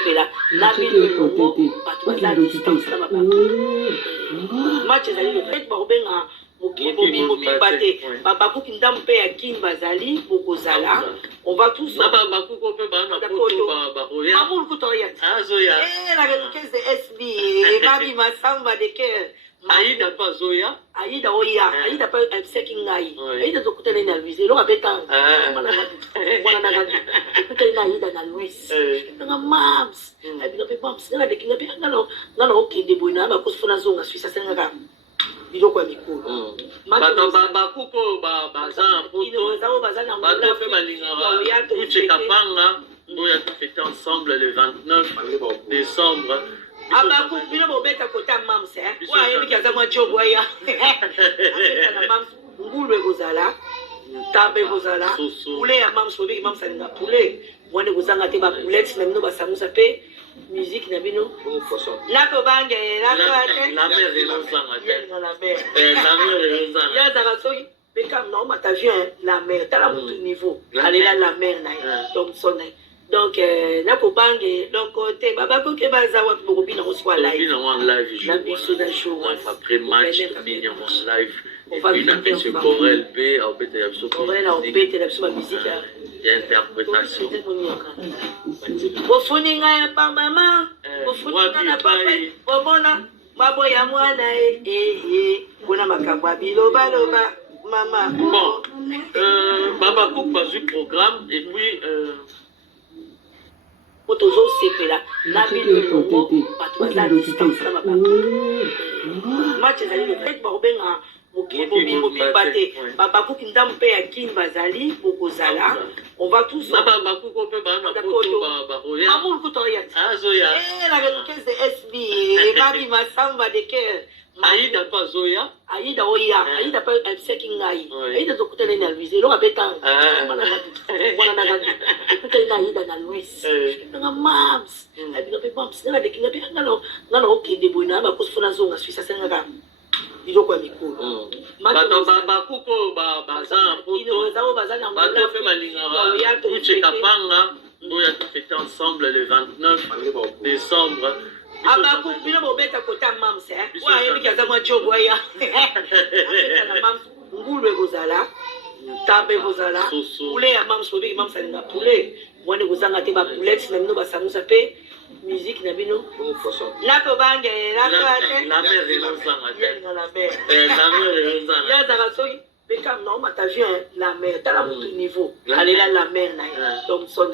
tosepela na bino elongo bato baza distance na babato match ezali le fait bakobenga mobimba te babakuki ndambo mpe ya kini bazali bokozala on va tous mamulukuta oyati la caisse de SB mabi masamba de cœur Aïda pas Zoya. Aïda oya. Aïda pas seking ngai. Aïda zokutela ina Louise. Lo abeta. Mwana na kutela Aïda na Louise. Nga mams. Abina pe mams. Nga de kinga pe ngalo okende boina ba kusufuna zonga Suisse senga ka. Biloko ya mikolo. Kuko baza poto. Bato fe balingara. Kuche kapanga. Nous avons fêté ensemble le 29 décembre. Abaku bino bobeta kota mams wa yebi kaza mwa job wa ya na mams ngulwe kozala tabe kozala poulet ya mams obi mams alinga poulet wone kozanga te ba poulet na bino basamusa pe musique na bino na to bange na to ate la mère de l'ensemble la mère de l'ensemble ya daga soki bekam non mata vient la mère tala mutu niveau alela la mère na Thompson donc na kobange donc côté baba ko ke bazawa ko bina ko soit live la biso da show après match bina en live et puis na monsieur Corel B au bête ya biso Corel au bête la biso musique interprétation bo funinga ya pa mama bo funinga na papa bo bona babo ya mwana kuna makabwa biloba loba mama bon baba ko pas du programme et puis toujours sepela na bino elongo bato baza distance na babato match ezali le fait bakobenga mobimba te babakuki ndambo mpe ya kini bazali bokozala on va tous mamulukuta oyati la caisse de SB mabi masamba de cœur Aïda pas Zoya. Aïda oya. Aïda pas seking ngai. Aïda zokutela ina Louise. Lo abeta. Mwana kutela Aïda na Louise. Nga mams. Abina pe mams. Nga de kinga pe ngalo okende boina ba kusufuna zonga Suisse senga ka. Biloko ya mikolo. Kuko baza poto. Bato fe balingara. Kuche kapanga. Nous avons fêté ensemble le 29 décembre. Abaku bino bobeta kota mams wa yebi kaza mwa job wa ya na mams ngulwe kozala tabe kozala poulet ya mams obi mams alinga poulet wone kozanga te ba poulet na bino basamusa pe musique na bino na to bange na to ate la mère de l'ensemble la mère ya daga soki bekam non mata vient la mère tala mutu niveau alela la mère na Thompson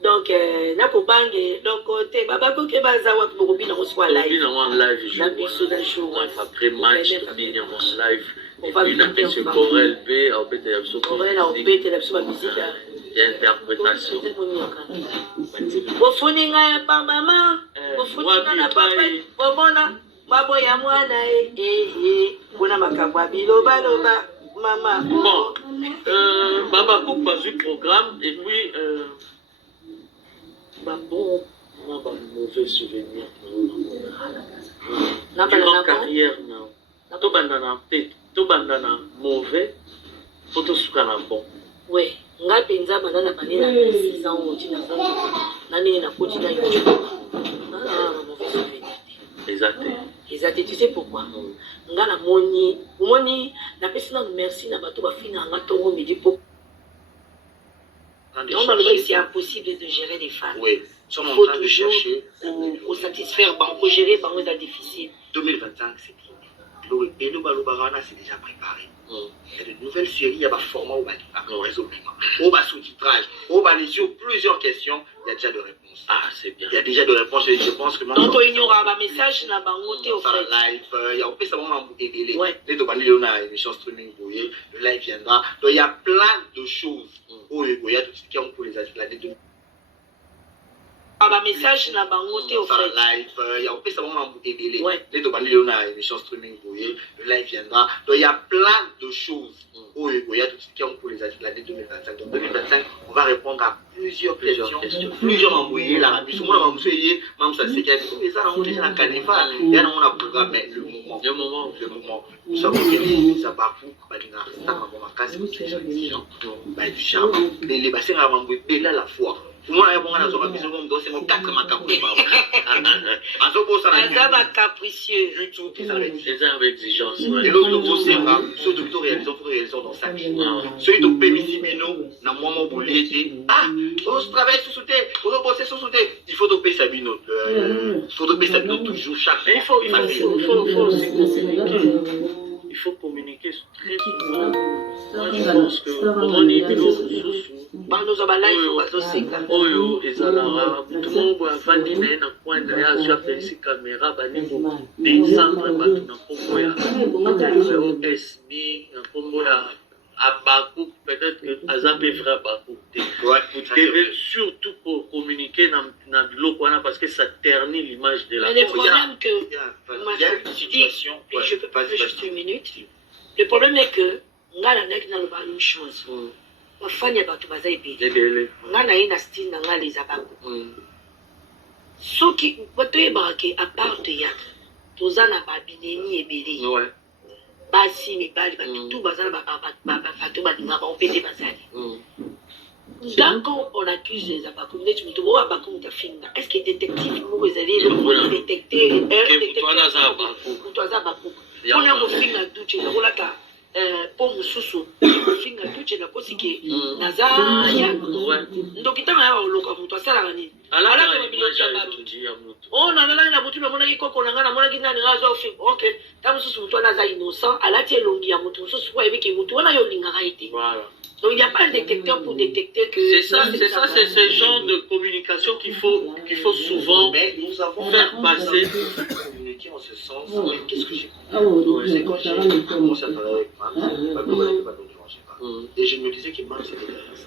donc na kobange donc côté baba ko ke bazawa ko bina ko soit live la biso da show après match bina en live et puis na monsieur Corel B au bête ya biso Corel au bête la biso musique interprétation bo funinga ya pa mama bo funinga na papa bo bona babo ya mwana kuna makabwa biloba loba mama bon baba ko pas du programme et puis bon, moi, mauvais souvenir. Durant carrière, non. Tout bandana mauvais, faut tout ce qu'on a bon. Oui, nga penza bandana banana 6 ans au tina nani na koti na yo. Mauvais souvenir. Exact. Tu sais pourquoi? Nga na moni na pesina merci na bato ba fina nga tongo midi po. C'est impossible de gérer les femmes. Oui, nous sommes en train de chercher. Pour satisfaire, pour gérer, c'est difficile. 2025, c'est fini. Et le Balobarana, c'est déjà préparé. Il y a de nouvelles séries, il y a des formats où il y a raisonnement, où il y a sous-titrage, où il y a sur plusieurs questions, il y a déjà de réponses. Ah, c'est bien. Il y a déjà de réponses et je pense que donc il y aura un message dans le au fait. Live, il y a un peu ça moment égalé. Les deux bandes on a émission streaming le live viendra. Donc il y a plein de choses où il y a tout ce qui est pour les adultes là-dedans. Un message dans le au fait. Live, il y a un peu ça moment égalé. Les deux bandes on a émission streaming le live viendra. Donc il y a plein de choses où il y a tout ce qui est pour les adultes l'année 2025. Donc 2025, on va répondre à plusieurs questions. Plusieurs envoyés là. Puis souvent on a envoyé, même ça c'est qu'il y a ça on est dans Canifa, il y a on a programmé le moment. Nous savons que ça va pour balinga ça va ma casse pour les gens. Bah du charme. Mais les bassins à m'envoyer là la fois. Pour moi, il y a un biso comme c'est mon 4 macabre. Aza ba capricieux. Du tout, Les arbres exigences. et l'autre dossier, ce docteur réalisant dans 5 jours. Celui de Pémissibino, dans le moment où il était, on se travaille sous souté, on va bosser sous souté. Il faut doper Sabino. Il faut doper Sabino toujours chaque fois. Il faut communiquer très souvent. Moi, je pense que comment les bureaux oyo ezalara mutu moko avandi naye na coin na ye azwi apelisi caméra baningo descendre bato na nkombo ya osb na nkombo ya Abakouk, peut-être que Azap est vrai Abakouk. Surtout pour communiquer dans le parce que ça ternit l'image de la mais le problème que il y a une situation. Je peux pas juste une minute. Le problème est que ngala nek na loba une chose. Bafanya bato baza ebele. Ngana ina style na ngala les Abakouk. Soki bato ebake à part théâtre. Tozana babineni ebele. Ouais. Basi mibali batutu bazala bato balinga baopete bazali. Quand on accuse les Abakouk, tu me dis Abakouk ta finga. Est-ce que détective vous allez le détecter pour Abakouk? On a un finga douche na rolaka pour mususu finga douche na kosike nazaya. Donc itanga ya oloka mutu asala nini? Ala ka bilocha bato ya mutu. Oh na na mutu na mona kiko na ngana mona kinani ngazo film. OK. Tamu mususu mutu anaza innocent, alati elongi ya mutu mususu kwa ebiki mutu wana yo linga raité. Voilà. Donc il n'y a pas un détecteur pour détecter que... C'est ce genre de communication qu'il faut souvent faire passer. Communiquer en ce sens, qu'est-ce que j'ai compris? C'est quand j'ai commencé à travailler avec Marc, et je me disais que Marc c'était derrière ça.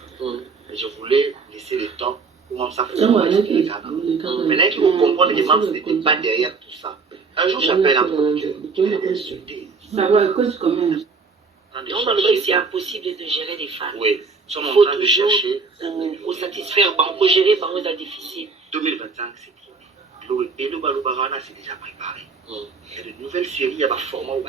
Et je voulais laisser le temps pour moi ça faire expliquer le cadre. Maintenant qu'il faut comprendre que Marc n'était pas derrière tout ça. Un jour j'appelle un producteur qui m'a insulté. C'est impossible de gérer les femmes. Oui, nous sommes en faut train de chercher. Pour satisfaire, pour gérer, c'est difficile. 2025, c'est promis. Et le Balobarana, c'est déjà préparé. Il y a de nouvelles séries, il y a des formats où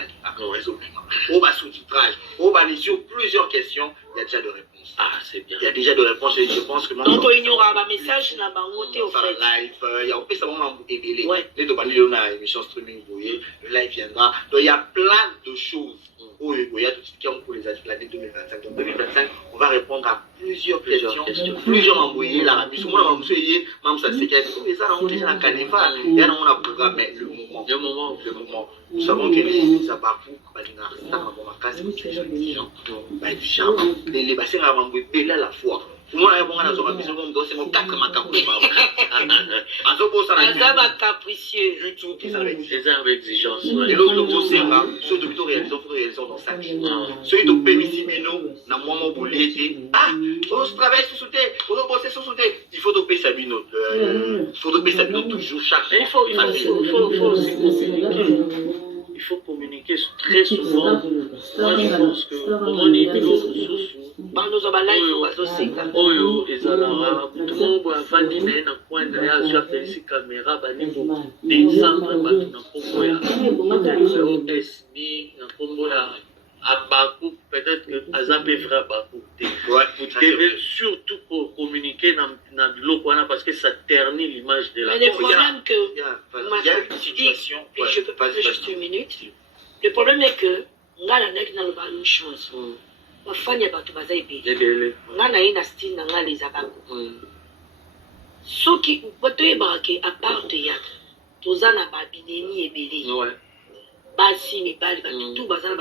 on va sous-titrage, on va aller sur plusieurs questions, il y a déjà de réponses. Ah, c'est bien. Il y a déjà de réponses et je pense que... Donc, il y aura un message dans la au fait. Live, il y a un peu ça, les deux bandes, il y a une émission streaming, vous voyez, le live viendra. Donc, il y a plein de choses. Il y a tout ce qui est pour les adultes l'année 2025. Donc 2025, on va répondre à plusieurs questions. Plusieurs envoyés là. Puis souvent, on va essayer, même ça c'est quelque chose. Mais ça, on est en carnaval. Il y a on a programmé le moment. Nous savons que les Abakouk, les bassins à Mamboué à la fois. Pour moi, c'est mon 4 macabre. Aza ba capricieux. Du tout, les arbres exigences. Et l'autre dossier, ce docteur réalisant dans 5 jours. Celui de Pémissibino, dans le moment où il était, on se travaille sous souté, on va bosser sous souté. Il faut doper Sabino. Il faut doper Sabino toujours chaque fois. Il faut communiquer très souvent. Moi, je pense que comment les bureaux oyo ezalara mutu moko avandi naye na coin na ye azwi apelisi caméra baningo descendre bato na nkombo ya osb na nkombo ya Abakouk, peut-être que Azap est vrai Abakouk. Surtout pour communiquer dans le parce que ça ternit l'image de la... Mais le problème que... Il y a une situation... Je peux pas juste une minute. Le problème est que ngala nek na loba une chose. Bafanya bato baza ebele. Ngana ina style na ngala les Abakouk. Soki bato ebake à part théâtre. Tozana babineni ebele. Ouais. Basi mibali batutu bazala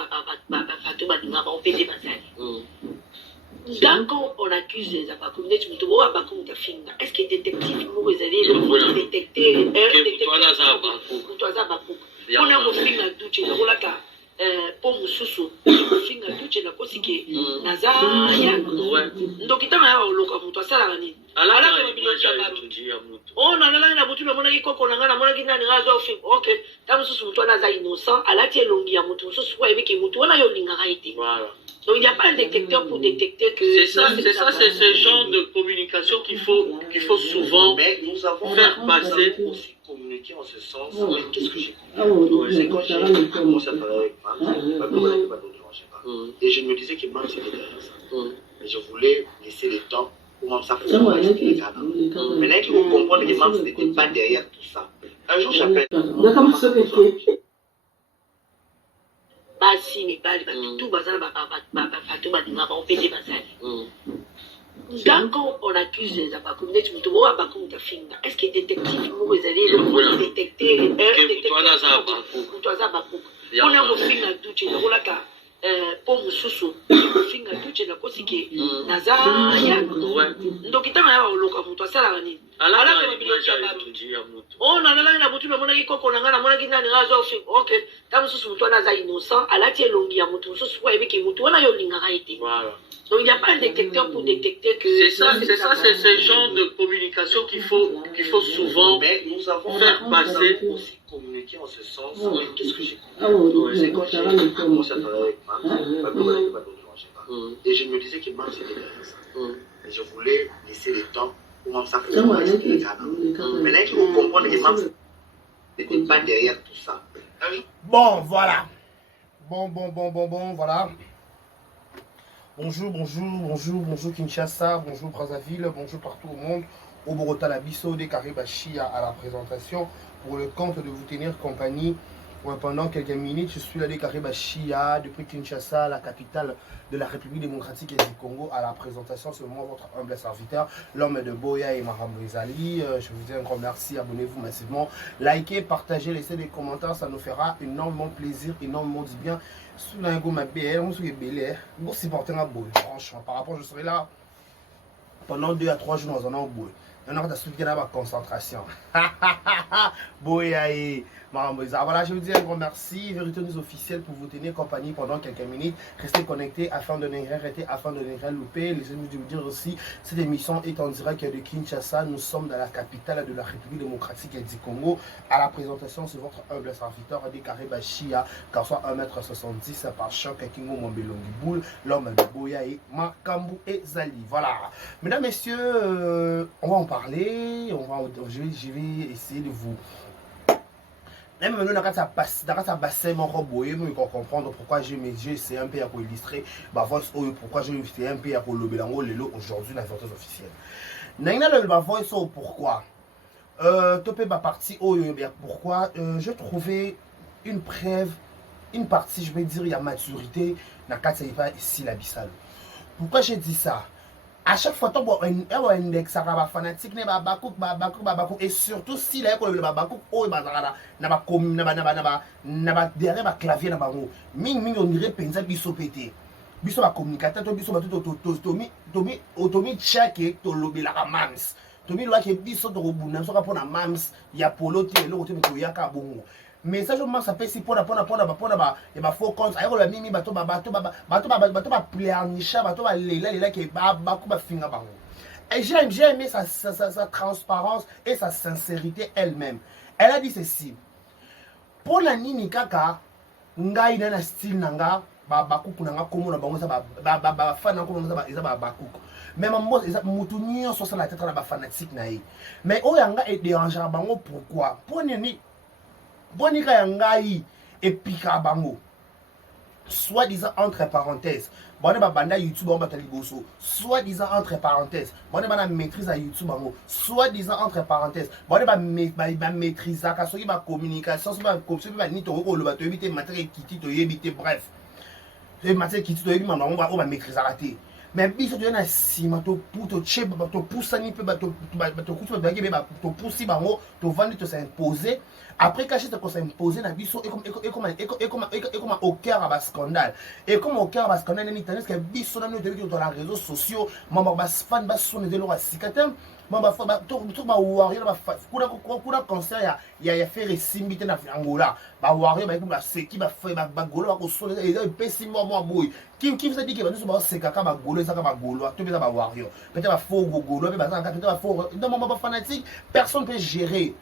bato balinga baopete bazali. Quand on accuse les Abakouk, tu me dis Abakouk ta finga. Est-ce que détective vous allez le détecter pour Abakouk? On a un finga douche na rolaka pour mususu finga douche na kosike nazaya. Donc itanga ya oloka mutu asala nini? Ala ka bilocha bato ya mutu. Oh na na mutu na mona kiko na ngana mona kinani ngazo film. OK. Tamu mususu mutu anaza innocent, alati elongi ya mutu mususu kwa ebiki mutu wana yo linga raité. Voilà. Donc il n'y a pas un détecteur pour détecter que... C'est ce genre de communication qu'il faut souvent faire passer. Aussi communiquer en ce sens, qu'est-ce que j'ai compris? C'est quand j'ai commencé à travailler avec Marc, et je me disais que Marc c'était derrière ça. Et je voulais laisser le temps comment ça fonctionne. Maintenant, il faut comprendre que Mams n'était pas derrière tout ça. Un jour, j'appelle. Basi mibali batutu bazala bato balinga baopete bazali. Quand on accuse les abakoum, net mutu bo abakoum ta finga. Est-ce que détective vous allez le détecter mutu aza abakoum. On a finga tuche na rolaka po mususu finga tuche na kosike naza ya ndoki tanga ya oloka mutu asala nini. Ala ko biloko ya mutu. Oh na mutu me mona kiko na ngana mona kinani ngazo finga. OK, ta mususu mutu anaza innocent, alati elongi ya mutu mususu kwa ebiki mutu wana yo linga raite. Voilà. Donc il n'y a pas un détecteur pour détecter que... C'est ce genre de communication qu'il faut souvent mais nous avons faire passer. Aussi communiquer en ce sens. Mais qu'est-ce que j'ai compris? C'est quand j'ai commencé à travailler avec Mams, et je me disais que Mams était derrière ça. Et je voulais laisser le temps pour Mams ça faire les canaux. Maintenant, il faut comprendre que Mams n'était pas derrière tout ça. Bon, voilà. Bon, voilà. Bonjour Kinshasa, bonjour Brazzaville, bonjour partout au monde. Au Bogota, la Bisso de Karibachia à la présentation pour le compte de vous tenir compagnie pendant quelques minutes. Je suis là de Karibachia, depuis Kinshasa, la capitale de la République démocratique du Congo, à la présentation. C'est moi, votre humble serviteur, l'homme de Boya et Marambo Ezali. Je vous dis un grand merci, abonnez-vous massivement, likez, partagez, laissez des commentaires, ça nous fera énormément plaisir, énormément du bien. Franchement, par rapport, je serai là pendant 2 à 3 jours dans un an. On aura la concentration. Voilà, je vous dis un grand merci. Vérité News officielle pour vous tenir compagnie pendant quelques minutes. Restez connectés afin de ne rien rater, afin de ne rien louper. Laissez-moi vous dire aussi, cette émission est en direct de Kinshasa. Nous sommes dans la capitale de la République démocratique du Congo. À la présentation, c'est votre humble serviteur de Karibachia, car soit 1m70 par choc, Kingo Mombelongi Boule, l'homme de Boya et Makambu et Zali. Voilà. Mesdames, messieurs, on va en parler. Je vais essayer de vous... Même maintenant, dans ce bassin, je comprendre pourquoi j'ai essayé un peu à illustrer pourquoi j'ai essayé un peu à aujourd'hui dans la version officielle. Pourquoi pourquoi je trouvais une preuve, une partie, je vais dire, il y a maturité dans ici la Bissau. Pourquoi j'ai dit ça? À chaque fois, on index à fanatique, et surtout si les derrière clavier, on dirait pensa biso pété. Biso communicateur, biso check to lobela Mams. Tomi loa ke biso to robuna so ka pona Mams ya polo te lo te ko yaka bongo. Message Mams appelle si pona et ba faux compte ayoko la mimi bato pleurnicha bato ba lela ke ba ku ba finga bango. Et j'ai aimé sa transparence et sa sincérité elle-même. Elle a dit ceci: pour la nini kaka ngai na style nanga ba bakuku nanga komo na bango ba fana komo na ba bakuku. Même moi mutu nyonso so la tête na ba fanatique na ye. Mais oyanga et déranger bango pourquoi? Pour nini Bonika yangai et pika bango. Soit disant entre parenthèses. Bonne banda YouTube on batali bosso. Soit disant entre parenthèses. Bonne bana maîtrise à YouTube bango. Soit disant entre parenthèses. Bonne ba maîtrise à kasoki ba communication, ba comme ba ni to ko lo ba to éviter matériel kiti to éviter bref. Et matériel kiti to éviter on va maîtriser à rater. Mais biso to na sima to puto cheb to poussani pe to kutu ba to poussi bango to vendre to s'imposer. Après cacher te s'imposer na biso et comme au cœur à scandale. Et comme au cœur à scandale ni tenez que biso na nous de dans les réseaux sociaux, maman ba fan ba sonne de leur sikatem, maman ba to ba warrior ba kuna concert ya faire simbité na Angola. Ba warrior ba seki ba golo ba ko sonne et pessimo moi boy. Qui vous a dit que nous sommes sekaka ba golo ça ba golo, to ba warrior. Peut-être ba faux golo, peut-être ba faux dans maman ba fanatique, personne peut gérer.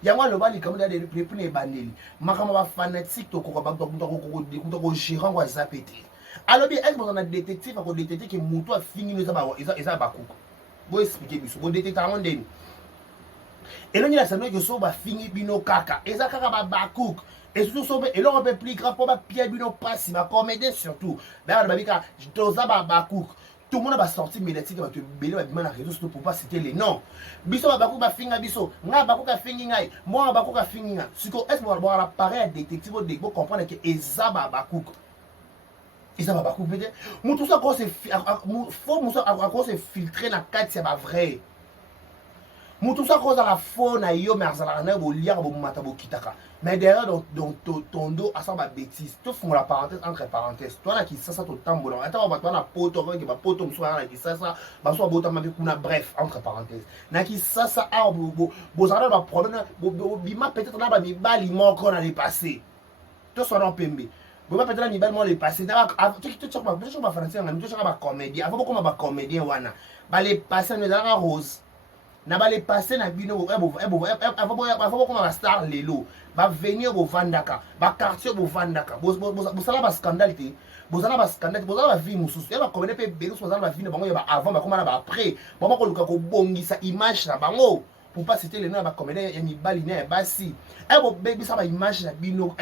Yangwa le bali comme des plus bandeli makama ba fanatique to ko ba ko gérant ko zapété alors bien est-ce qu'on a détective ko détecter que mutu a fini les ba isa ba kuko bo expliquer biso bo détecter en ndeni et là il a semblé que so ba fini bino kaka eza kaka ba kuko et surtout so et là on peut plus grave pour ba pierre bino passe ba comédien surtout ba babika toza ba kuko tout le monde va sortir médiatique va te belé va demander réseaux sociaux pour pas citer les noms biso babaku ba finga biso nga baku ka fingi ngai moi baku ka fingi nga siko est-ce que va appareil détective de comprendre que ezaba baku ezaba baku peut-être mutu ça cause faut muso à cause filtrer na carte c'est pas vrai mutu ça cause la faux na yo merzala na bo lire bo mata bo kitaka mais derrière dans ton dos à ça ma bêtise tout font la parenthèse entre parenthèses toi là qui ça tout temps bon attends on va na poto qui va poto mso na qui ça ba so bota ma kuna bref entre parenthèses na qui ça a bo ça va problème bima peut-être là ba mi bali moko na les passé tout ça dans pembe bima peut-être là mi bali mo les passé na tu pas français na tu pas comédien avant comment ba comédien wana ba les passé na la rose na ba les passer na bino avant comment va star lelo va venir au vandaka va quartier au vandaka bo sala ba scandale te bo sala ba scandale bo sala ba vie mususu ya ba commander pe belo so sala ba vie na bango ya ba avant ba comment na ba après bon ko luka ko bongisa image na bango pour pas citer les noms ba commander ya mibali na ba si bo baby ça ba image na bino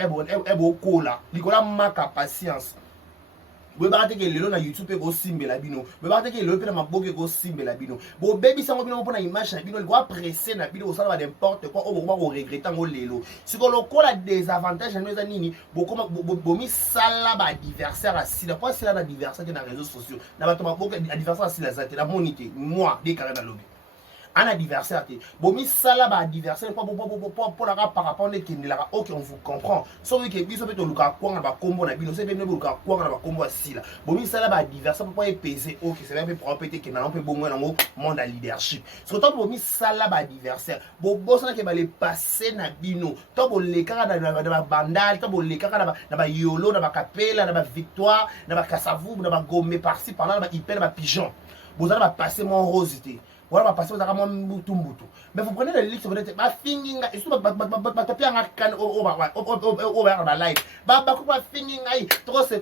bo kola likola maka patience Vous avez que le na YouTube go simbe la bino. Vous avez que le pe na maboke go simbe la bino. Bo baby sango bino pona image na bino, il doit presser na bino ça va n'importe quoi. O ba ko regretter ngo lelo. Si ko lokola désavantage na nos nini, bo koma bo mi sala ba adversaire asila. Pas sila na adversaire na réseaux sociaux. Na ba to maboke adversaire asila zate na monité. Moi des carré na lobby. Un adversaire bomi sala ba adversaire pour la par rapport ne kinela OK on vous comprend so que biso beto luka kwanga ba kombo na bino se bene luka kwanga na ba kombo asila bomi sala ba adversaire pour peser OK c'est bien propriété que na on peut bongo na monde à leadership surtout bomi sala ba adversaire bo bossa ke ba le passer na bino to bo le kaka na ba bandal to bo le kaka na ba yolo na ba capella na ba victoire na ba kasavu na ba gomme par-ci par-là na ba hyper ba pigeon vous allez passer mon rosité. Voilà, passer aux armes mbutu. Mais vous prenez le leaks, vous êtes ma finging, et tout, tapis en can au live. Bakuba finging, trop c'est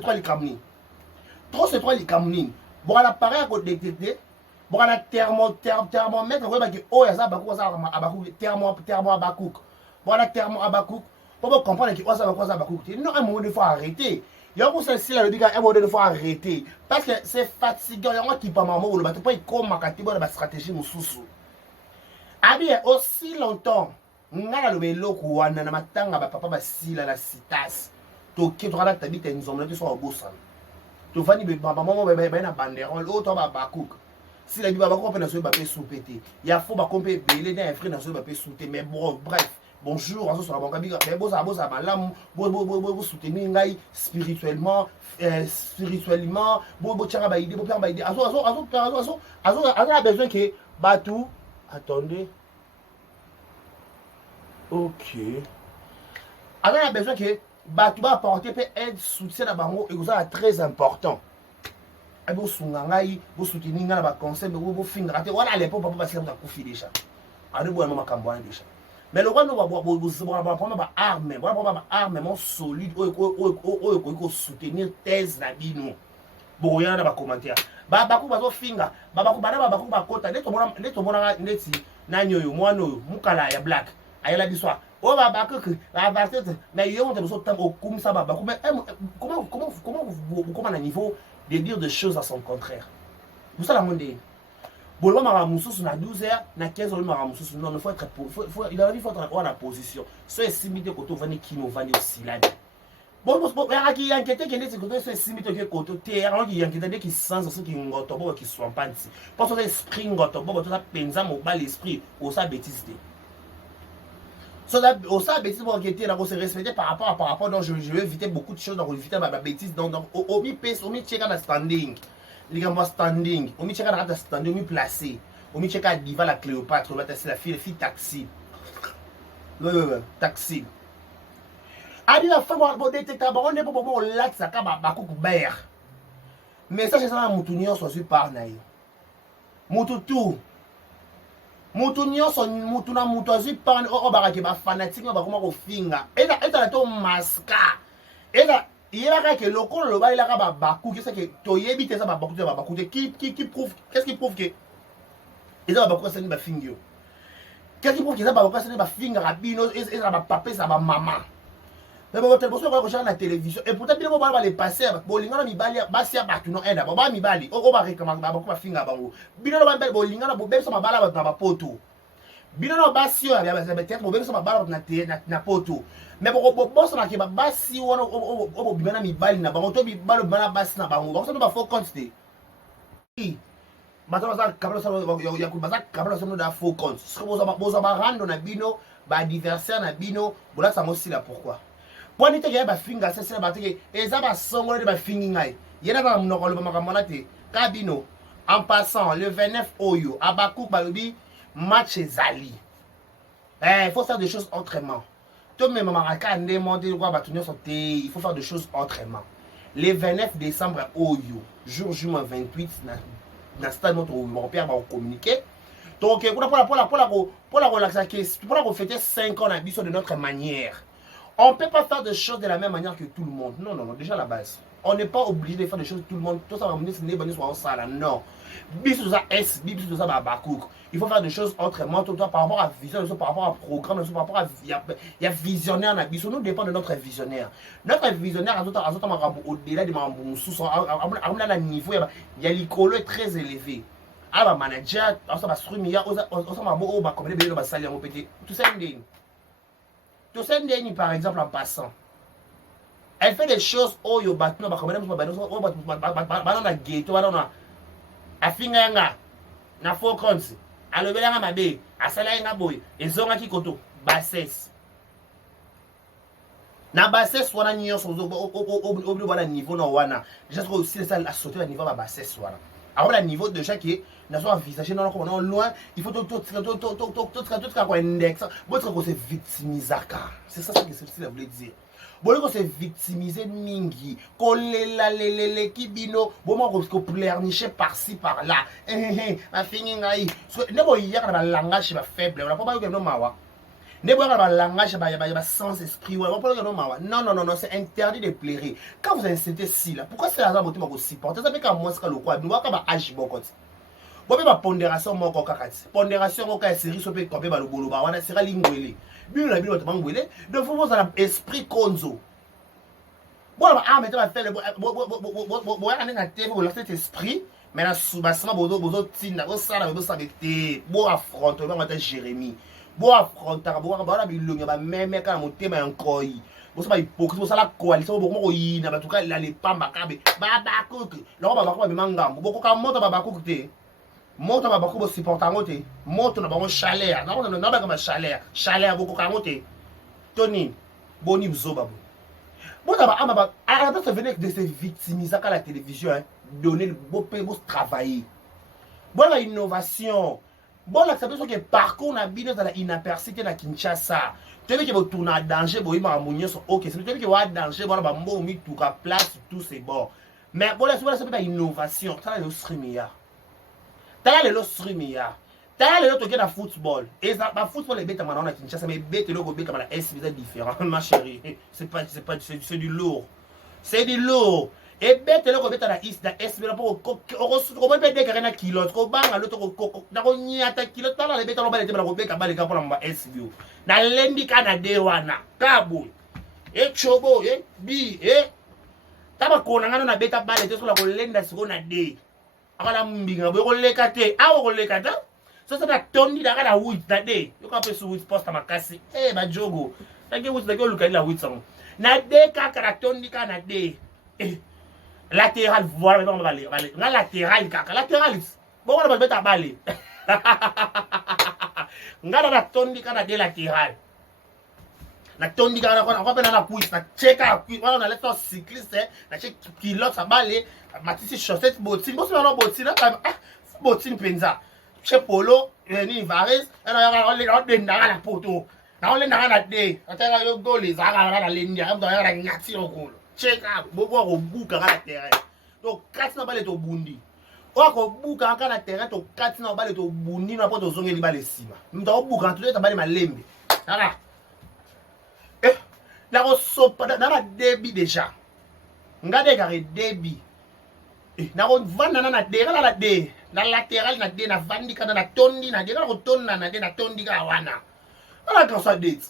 trop les camnines. Trop c'est trop les camnines. Bon, l'appareil à côté détecté. Bon, la thermomètre, vous voyez que oh, il y a ça, thermo abakouk. Bon, la thermo abakouk. Pour comprendre que oh, ça va abakouk. Non, à un moment, il faut arrêter. Il y a aussi celle là, le gars, il faut arrêter. Parce que c'est fatigant. Il y a un qui pas maman, ou le bateau, il comme ma catégorie de stratégie, mon sous-sous. Ah bien, aussi longtemps, on a le vélo, on a un matin, papa, si la citas. Tu qui tu as t'habites, nous sommes là, tu sois au bout. Tu vas dire, maman, ben, banderole, l'autre, bakouk. Si la vie va pas faire un sous-pété, il y a faux, qu'on peut payer des frères dans ce sous-pété. Mais bon, bref. Bonjour, on se sur la banque mais bon ça malam bo soutenir ngai spirituellement bo tchanga ba idée bo faire ba idée azo a besoin que batou attendez OK a besoin que batou ba apporter peut aide soutien na bango et ça très important et bo sunga ngai bo soutenir ngai na ba conseil bo fingra te wala les papa parce que on a confié déjà ane bo na makambo wana déjà. Mais le roi nous va prendre ma arme solide pour soutenir thèse na bino. Bon ya na ba commentaire. Ba baku bazo finga, ba baku bana ba baku ba kota, neto mona neti na nyoyo mwana oyo mukala ya black. Ayela biswa. O ba baku la varsete, mais yo on te so tam okum ça ba baku mais comment na niveau de dire des choses à son contraire. Vous ça la monde. Bon, le maramousous na 12h, na 15h, le maramousous, non, il faut être il a dit faut être en position. Soit simité koto vani kino vani aussi là. Bon, il y a enquêté qui dit que c'est simité que koto terre, il y a enquêté qui sens ce qui ngoto bo qui soit pas ici. Parce que l'esprit ngoto bo tout ça pensa mo ba l'esprit au sa bêtise. So that au sa bêtise pour enquêter là, on se respecter par rapport donc je vais éviter beaucoup de choses donc éviter ma bêtise donc au mi pèse au mi check na standing. Les gars standing, on me check à la standing, on me placé, on me check à Diva la Cléopâtre, on va tester la fille taxi. Taxi. Adi la femme on détecte on est pour bon là ça ka ba coucou ber. Mais ça c'est ça mutunio so sur par naï. Mututu. Mutunio so mutuna mutozi par o ba ke ba fanatique ba comment ko finga. Et là to masca. Et là il y a que le con le bas il a pas bakou qu'est-ce que tu y évites ça bakou qui prouve qu'est-ce qui prouve que ils ont bakou ça ni ba fingio qu'est-ce qui prouve que ça bakou ça ni ba finga rapino et ça va paper ça va maman mais bon télévision ko ko na télévision et pourtant bien ba les passer bolinga na mibali basi ya batu no enda ba mibali o ba rekama ba ko ba finga bango bino ba bolinga na bo beso mabala ba na poto bino no basi yo ya peut-être bo beso mabala na poto mais bo boso na ke ba basi wona o bimana mibali na bango to bibalo bana basi na bango ba so ba faux compte bato baza kabalo sa ya kubaza kabalo sa no da faux compte ce que boza ba rando na bino ba adversaire na bino bola sa mo sila pourquoi Poni te ba finga sese ba te eza ba songolo de ba fingi ngai yena ba mnoko lo ba makamala te kabino en passant le 29 oyo abakou balobi match ezali il faut faire des choses autrement to me mama ka ndé monter quoi ba tunyo sauter il faut faire des choses autrement le 29 décembre oyo jour juin 28 na stade notre européen va communiquer donc pour la fêter 5 ans de notre manière. On ne peut pas faire des choses de la même manière que tout le monde. Non, non, non, déjà la base. On n'est pas obligé de faire des choses que tout le monde. Tout ça va venir, c'est n'est pas ça. Non. Il faut faire des choses autrement, tout par rapport à vision, par rapport à programme, par rapport à. Il y a visionnaire. Nous dépend de notre visionnaire. Notre visionnaire, au-delà de mon sous, à niveau, il y a l'école est très élevé. Alors, manager, on va structurer, on va commander des salaires, on va péter. Tout ça, Toussaint Deni, par exemple, en passant, elle fait des choses où il y a des ghetto, a finga na faux compte, a levé la mabe, a salaire boy, et zonga qui koto, bassesse. Na bassesse, wana nyo so au bala niveau na wana. Déjà que aussi ça la sauter à niveau ba bassesse wana. Alors le niveau de chaque qui n'a pas envisagé non comme loin, il faut tout index. Votre c'est victimiser. C'est ça que c'est voulait dire. Bon que c'est victimiser mingi, coller la les kibino, bon moi que pleurnicher par-ci par-là. Ma fini ngai. Ne bo hier na langage faible, on a pas que non mawa. Ne boire le langage sans esprit. Non, non, non, non, c'est interdit de pleurer. Quand vous incitez si là, pourquoi c'est la raison que vous supportez? Ça fait qu'à moi, c'est le quoi. Nous avons un âge beaucoup. Vous avez une pondération, mon coca. Pondération, mon cas, série, sur le copé, le boulot, on a serré l'ingouélé. Bien, la bilote, mangouélé. Donc, vous avez un esprit conzo. Bon, maintenant, on va faire le. Vous avez cet esprit. Mais là, sous bassin, vous avez un ça, vous avez un affrontement, vous avez Jérémie. Bon affronter bon ba bilonga ba meme ka motema encore bo sa ba hypocrite bo sa la coalition bo ko yina ba tuka la le pamba kabe ba ba koke lo ba ba mangambo bo ko ka moto ba ba koke moto ba ba ko bo supporter ngote moto na ba ngo chaleur na ba ka chaleur bo ko ka ngote Tony boni mzoba bo ta ba ama ba arrêtez de venir de se victimiser à la télévision hein donner le beau travailler bon la innovation. Bon, la situation que parcours na bino dans la inapercité na Kinshasa. Tu veux que vous tournez à danger, vous avez un sur OK. C'est que vous avez danger, vous avez mis tout à place, tout c'est bon. Mais bon, la situation c'est innovation. Tu as le streaming. Tu as le streaming. Tu as le truc dans football. Et ça, le football est bête à na Kinshasa, mais bête le bête comme la S c'est différent, ma chérie. C'est du lourd. C'est du lourd. Et bête le robeta na is na es bela po ko mo pe de karena kilo ko banga lo to ko na ko nyata kilo tala le beta lo bale te bela ko beka bale ka pola mba es view na lendi kana de wana kabu e chobo e bi e taba ko na ngana na beta bale te so la ko lenda siko na de akala mbinga bo ko leka te awo ko leka ta so sa tondi da kana wit na de yo ka pe su wit posta makasi ba jogo ta ke wit da ko luka la wit sang na de ka kara tondi kana de latéral voilà on va aller na latéral kaka latéralis bon on va mettre à balle ngala na tondi kana de latéral na tondi kana on va na push na check up on a lettre cycliste na check pilote à balle matisi chaussette bottine bon c'est non bottine bottine penza che polo ni vares on le ndanga la poto na on le ndanga na de ataka yo go les aga na lendia on doit ya nyati okolo check up bobo ko buka ka terrain to katina bale to bundi o ko buka ka na terrain to katina bale to bundi na poto zongeli bale sima mta buka to ta bale malembe ara la ko sopa na na débit déjà ngade ka débit na ko vanda na de la de na latéral na de na vandi kana na tondi na de ko tonna na de na tondi ka wana ala ka sa date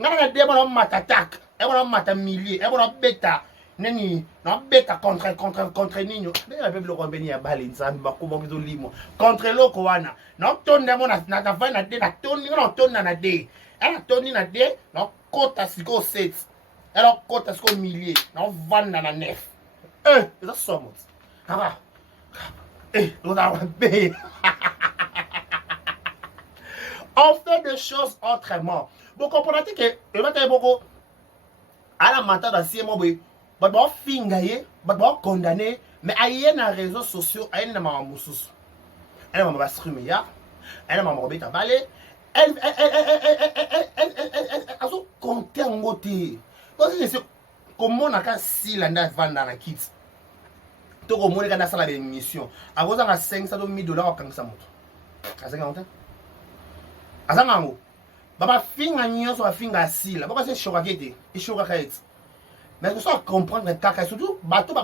ngana na de bona matatak et on a mata millier et on a bêta neni non bêta contre nino mais avec le revenu à balin ça ba ko bo limo contre loko wana non tonne mo na va na de na tonne non tonne na de elle tonne na de non kota siko 7 alors kota siko millier non vendre na 9 ça somme ah on a payé. On fait des choses autrement. Vous comprenez que le matin beaucoup à la mental d'acier moi oui, bah fingaye, bah condamné, mais ailleurs dans les réseaux sociaux, ailleurs dans ma moussous. Elle m'a streamé ya, elle m'a robé ta balai, elle a so compté en côté. Parce que c'est comment on a qu'à si la nage vendre dans la kids. Tout le monde a la émission. À cause de $500 au Kansa moto. À 50 ans. Azangango baba finga nyonso ba finga asila baba c'est chokakete et chokakete mais que ça comprendre kaka surtout bato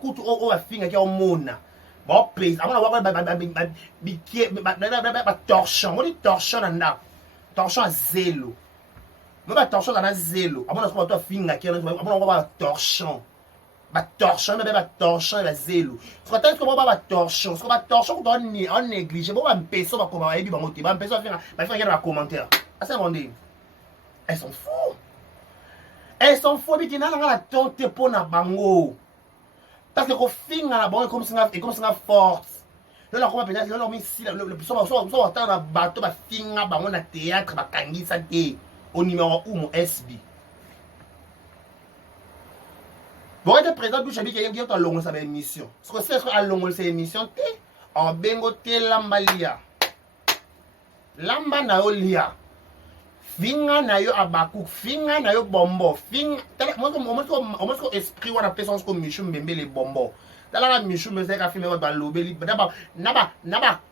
kutu o ba finga ki o mona ba place amona wa ba bikie ba torchon moni torchon nda torchon à zéro ba torchon na zéro amona so ba finga ki amona wa ba torchon ba torchon ba torchon la zéro faut peut-être que ba torchon so ba torchon doit ni on négligé ba mpeso ba ko ba yebi ba moti ba mpeso ba finga ba commentaire à ça mon dit elles sont fous bi kina nga la tonte po na bango parce que ko finga na bango comme ça force là ko ba peut-être là mi si le so autant na bateau ba finga bango na théâtre ba kangisa te au numéro 1 mon SB. Bon, être présent, puis je dis qu'il y a un long sa émission. Ce que c'est à long sa émission, en bengo te lambalia. Lamba na yo lia. Finga na yo abaku, finga na yo bombo, finga. Moi, esprit ou la personne comme Michou Mbembe les bonbons. Dans la Michou me fait qu'à filmer votre lobby. Naba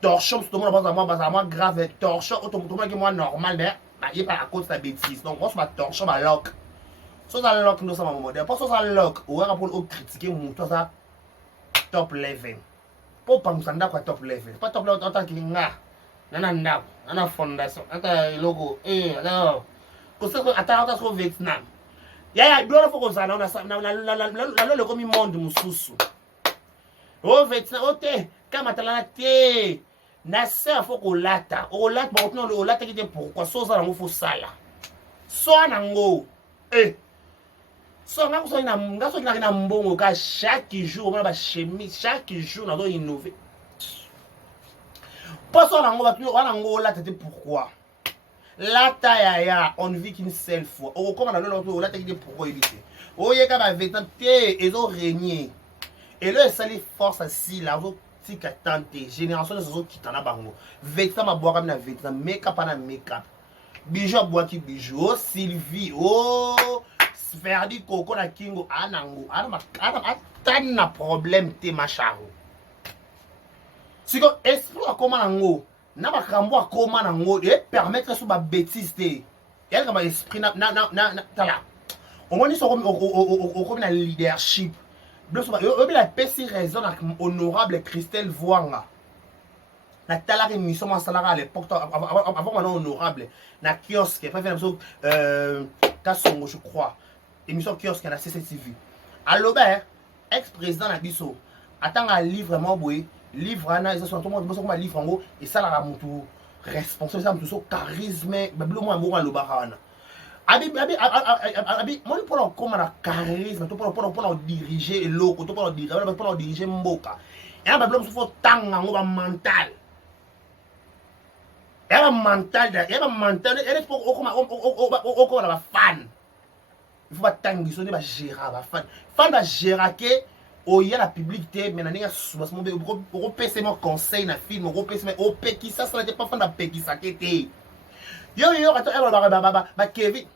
torchon, tout le monde va moi grave torchon, automatiquement que moi normal, mais il n'y a pas à cause de sa bêtise. Donc, moi, je vais torchon, ma lock. So ça lock nous ça modèle pas ça lock ou pour critiquer mon toi ça top level pour penser nda quoi top level pas top level tant que nga nana fondation ata logo alors que ça ata so Vietnam ya dola faut ça na le comme monde mususu au Vietnam ote kama talana te na ça faut ko lata o lata ba otno o lata qui pourquoi so ça ngo faut sala so nango so nga so na mbongo ka chaque jour on a chemise chaque jour on doit innover pas so nango ba tu on ngo la tete pourquoi la taille on vit qu'une seule fois o comme na lo la tete pourquoi il dit o ye ka ba vetan te ezo régner et là ça les force assis là vo tika tante génération de qui t'en a bango vetan ma boire comme na vetan make up na make up bijou bois qui bijou Sylvie Verdi Coco na Kingo anango ana problème te macharo siko esprit akoma nango na bakambo akoma nango et permettre sous ba bêtise te elle comme esprit na tala au moins so comme na leadership donc so la pesi raison avec honorable Christelle Voanga na tala émission moi salaire à l'époque avant maintenant honorable na kiosque pas faire Kasongo je crois émission kiosque na CCTV. Albert, ex-président na biso, attend un livre vraiment boy, livre ana ils sont tout le monde comme livre en gros et ça la mutu responsable ça mutu so charisme, bablo mo mo lo barana. Abi moi pour comment na charisme, pour diriger loko, pour diriger mboka. Et un bablo faut tanga ngo ba mental. Et un mental, elle est pour comment la fan. Il faut pas tanguer, il faut gérer la fan. Fan va gérer que au y a la publicité, mais n'ani a souvent on peut se mon conseil na film, on peut se au qui ça ça n'était pas fan de qui ça qui était. Yo attends ba Kevin.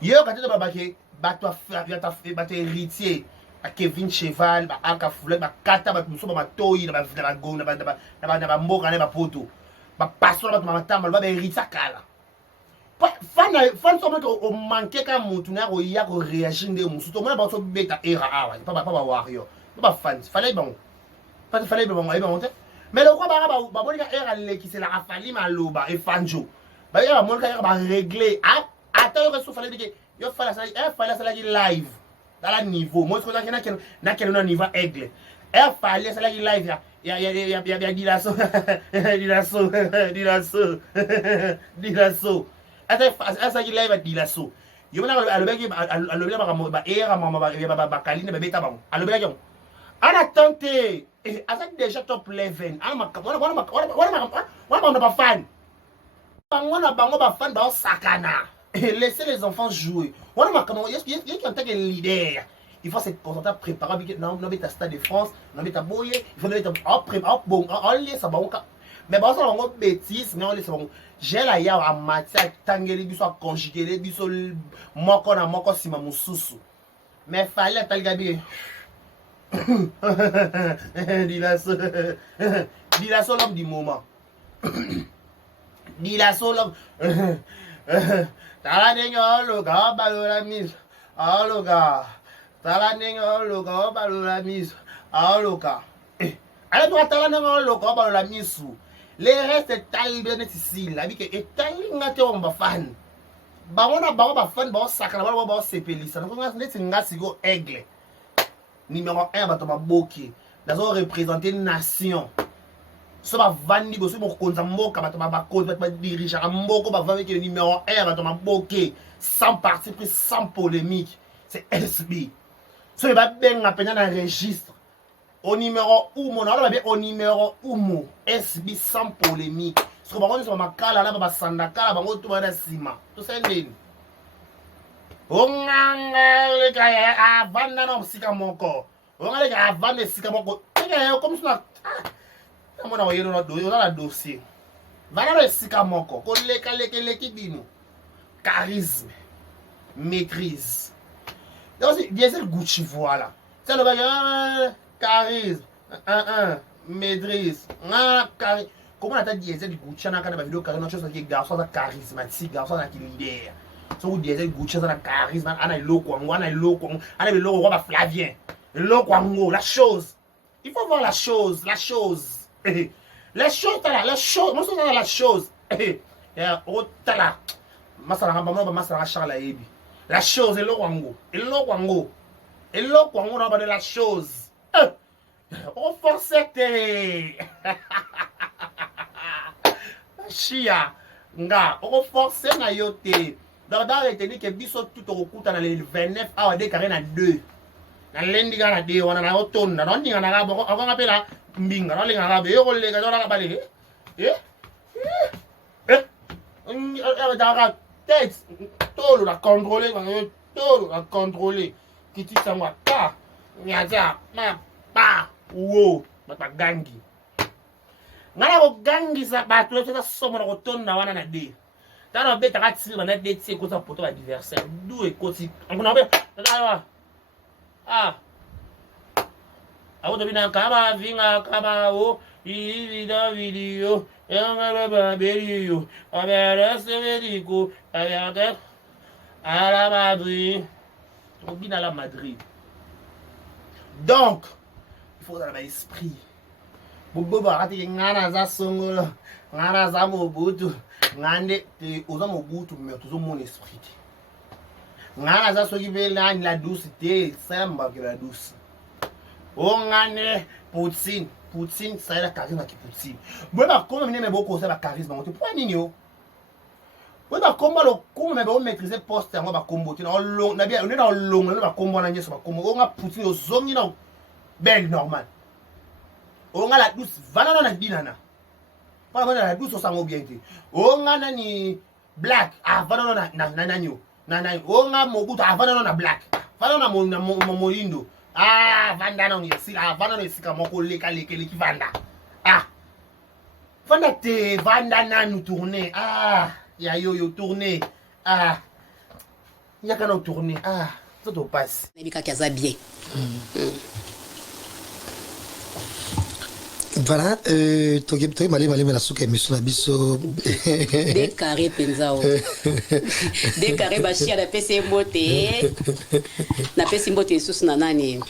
Yo quand tu ba toi ba héritier ba Kevin Cheval, ba Aka Foulé, ba Kata ba muso ba toyi ba go na ba mboka na ba poto. Ba passo ba matamba ba héritier kala. Fan so mettre au manquer quand mutuna ko ya ko réagir de musu to mona ba so beta era awa pas wario pas fan fallait bon mais le quoi ba bonika era le qui c'est la rafali maloba et fanjo ba ya mon ka ba régler attends il fallait dire il fallait ça live dans la niveau moi je crois que na quel niveau aigle il fallait ça live il y a dilasso ça live dilasso yo na alobeki ba era mama ba kaline ba beta bango alobeki en attente avec déjà top level on pas fan bango ba fan ba sakana laissez les enfants jouer on a comment il y a en tant que leader il faut se concentrer préparer non beta Stade de France non beta boye il faut mettre bon on laisse ça bon mais bon ça on bêtise mais on laisse bon j'ai la ya en matière tangeli biso conjuguer biso moko na moko sima mususu mais fallait tal gabi Dilasso l'homme du moment. Dilasso l'homme. T'as le gars, la mise. Ah, le gars. T'as le gars, la mise. Ah, le gars. Alors, toi, t'as le gars, la mise. Les restes talibés ici. La vie est talibé, on va fan. Barona, fan, sacré, sépélissa. Nous aigle. Numéro 1 batoma boki dazo représenter une nation so ba vandi bo so mo konza mboka batoma ba cause ba dirige mboko ba va avec le numéro 1 batoma boki sans parti pris sans polémique c'est SB so ba benga penya na registre au numéro 1 on a bien au numéro 1 SB sans polémique so ba ko so makala na ba sandaka ba ngoto ba sima to sendeni ongangale kaya avanda no sika moko ongale ka avanda sika moko eke comme ça mona wa yero do la dossier vana no sika moko ko leka bino charisme maîtrise donc diesel Gucci voilà c'est le bagage charisme maîtrise comment on a dit diesel Gucci na kana ba vidéo carré no chose qui garçon charismatique garçon qui leader so vous diesel Gucci ça na charisme ana loko ana loko ba Flavien loko la chose il faut voir la chose les choses la chose moi c'est la chose o tala masala ngamba ba masala Charles Ayebi la chose et loko na ba de la chose on forcete chia nga on forcer na yote donc dans retenir que biso tout au coup dans le 29 awa décarré na 2 na lendi kana de wana na otonda non ninga na ga boko akonga pela mbinga no linga ga be yo lega do na bale dans tête tout la contrôler kiti sangwa ta nyaja na pa wo mata gangi ngala ko gangi sa bato ça somo na otonda wana na de tano beta ka tiri na de tie ko sa poto adversaire du e koti ngona be auto bina kama vinga kama o video yanga ba berio abera severico avec à la Madrid on vient à la Madrid donc il faut avoir l'esprit bobo barati ngana za songolo ngana za mobutu ngande oza mobutu mais toujours mon esprit ngana za soki bela la douce te samba que la douce o ngane Poutine ça la charisme qui Poutine bon ba comme mine me boko ça ba charisme on te point nini yo bon ba combo lo comme me ba maîtriser poste ngo ba combo ti na long na bien on est dans long na ba combo na nyeso ba combo o nga Poutine o zongi na belle normal o nga la douce vanana na dinana pas vanana la douce o sango bien ti o nga nani black vanana na nanyo na o nga mobutu vanana na black vanana mo molindo vandana on yesi vandana esika moko leka ki vanda vanda te vandana nous tourner ya yo tourner ya kana tourner ça te passe nebika kaza bien voilà toki mali na suka émission na biso des carrés penzao des carrés bashia na pese mbote na pese mbote susu na nani